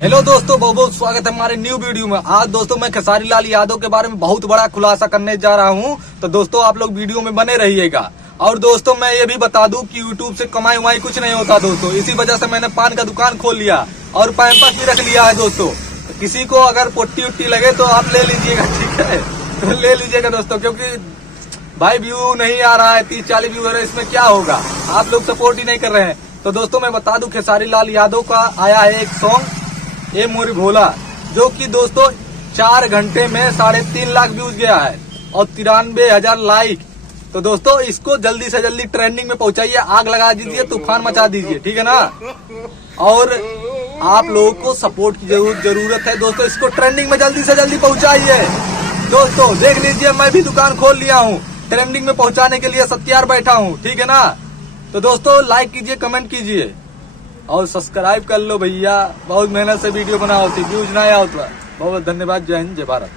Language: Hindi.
हेलो दोस्तों, बहुत बहुत स्वागत है हमारे न्यू वीडियो में। आज दोस्तों मैं खेसारी लाल यादव के बारे में बहुत बड़ा खुलासा करने जा रहा हूं, तो दोस्तों आप लोग वीडियो में बने रहिएगा। और दोस्तों मैं ये भी बता दूं कि यूट्यूब से कमाई उमाई कुछ नहीं होता दोस्तों। इसी वजह से मैंने पान का दुकान खोल लिया और पैम्पर्स भी रख लिया है दोस्तों। किसी को अगर पोट्टी उट्टी लगे तो आप ले लीजिएगा, ठीक है? तो ले लीजिएगा दोस्तों, क्योंकि भाई व्यू नहीं आ रहा है, 30-40 व्यू आ रहे हैं, इसमें क्या होगा? आप लोग सपोर्ट ही नहीं कर रहे हैं। तो दोस्तों मैं बता दूं खेसारी लाल यादव का आया है एक सॉन्ग ये मोरी भोला, जो कि दोस्तों 4 घंटे में 3.5 लाख व्यूज गया है और 93,000 लाइक। तो दोस्तों इसको जल्दी से जल्दी ट्रेंडिंग में पहुंचाइए, आग लगा दीजिए, तूफान मचा दीजिए, ठीक है ना? और आप लोगों को सपोर्ट की जरूरत है दोस्तों, इसको ट्रेंडिंग में जल्दी से जल्दी पहुंचाइए। दोस्तों देख लीजिए, मैं भी दुकान खोल लिया हूँ, ट्रेंडिंग में पहुंचाने के लिए तैयार बैठा हूँ, ठीक है ना? तो दोस्तों लाइक कीजिए, कमेंट कीजिए और सब्सक्राइब कर लो भैया। बहुत मेहनत से वीडियो बनाओ थी, व्यूज ना आओ तो बहुत धन्यवाद। जय हिंद, जय भारत।